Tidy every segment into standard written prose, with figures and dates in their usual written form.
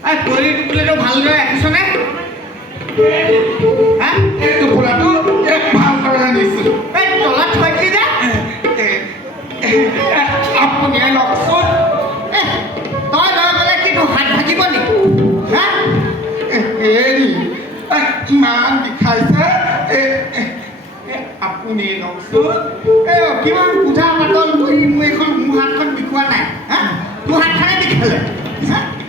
কৰি টোপোলাটো ভালদৰে ৰাখিছনে? এই টোপোলাটো ভালদৰে আনিছোঁ। এই তলত থৈ দিলি যে আপুনিয়ে লওকচোন। তই লৈ গ'লে কি তোৰ হাত ভাগিব নেকি? হেৰি ইমান বিষাইছে আপুনি লওকচোন। কিমান বুজা পাতল মোৰ এইখন মোৰ হাতখন বিষোৱা নাই। তোৰ হাতখনে বিষালে।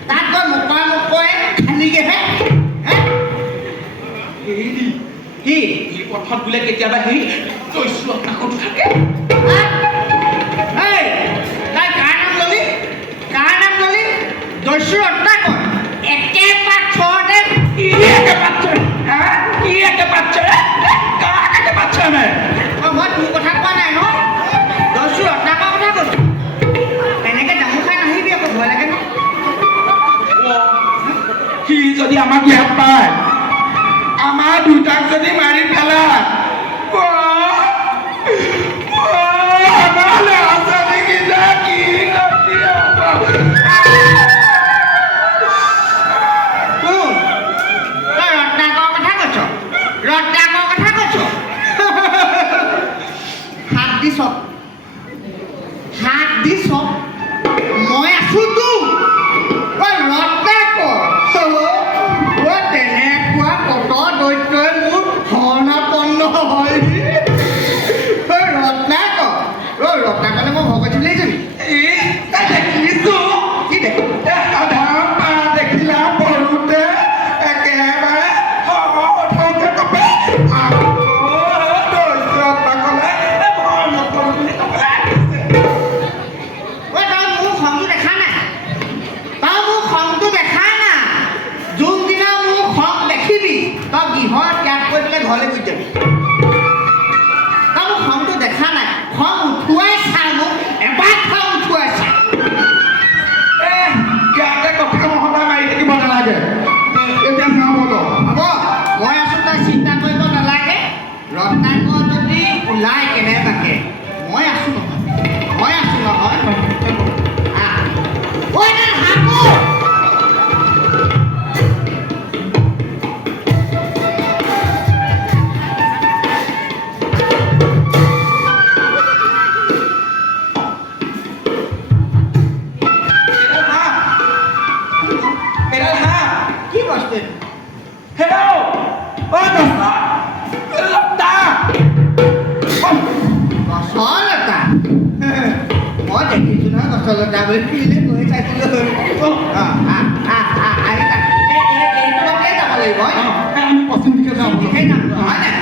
তাত গৈ মোকৰে খালিগেহে। হেৰি কি এই পথত বোলে কেতিয়াবা সেই জয়শ্ৰী নাকতো থাকে। এই তাই কাৰ নাম ললি? কাৰ নাম ললি? জয়শ্ৰী ৰত্না কয় একেপাত চৰতে মই তোৰ কথা কোৱা নাই ন, জয়শ্ৰী ৰত্নাকৰ কথা কৈছো। তেনেকে দামু খাই নাহিবি আকৌ, ভয় লাগে ন। সি যদি আমাক ইয়াত পায়, আমাৰ দুটাক যদি মাৰি পেলায়, হাত দি চব মই আছো তো তেনেকুৱা কত দৈত্যই মোৰ শৰণাপন্ন হয়। ৰত্নাকলে মই ভগত বুলি জানি দেখিছো কি দেখো সাধাৰণ পাৰ দেখিলা পঢ়োতে একেবাৰে কপে ঘৰলৈ গৈ যাবি। তই মোক খংটো দেখা নাই, খং উঠুৱাই চা মোক, এবাৰ খং উঠুৱাই চা। ইয়াতে কথা মহতা মাৰি থাকিব নালাগে। এতিয়া যাওঁ বলো। হ'ব মই আছো, তই চিন্তা কৰিব নালাগে। ৰত্নাকৰ যদি ওলাই কেনেবাকে মই আছো নহয়, মই আছো নহয়। মই দেখিছো নহয় গছলতা বুলি কিনে গৈ চাইছিলো। যাব লাগিব আমি পশ্চিম দিশে যাওঁ হয় নাই?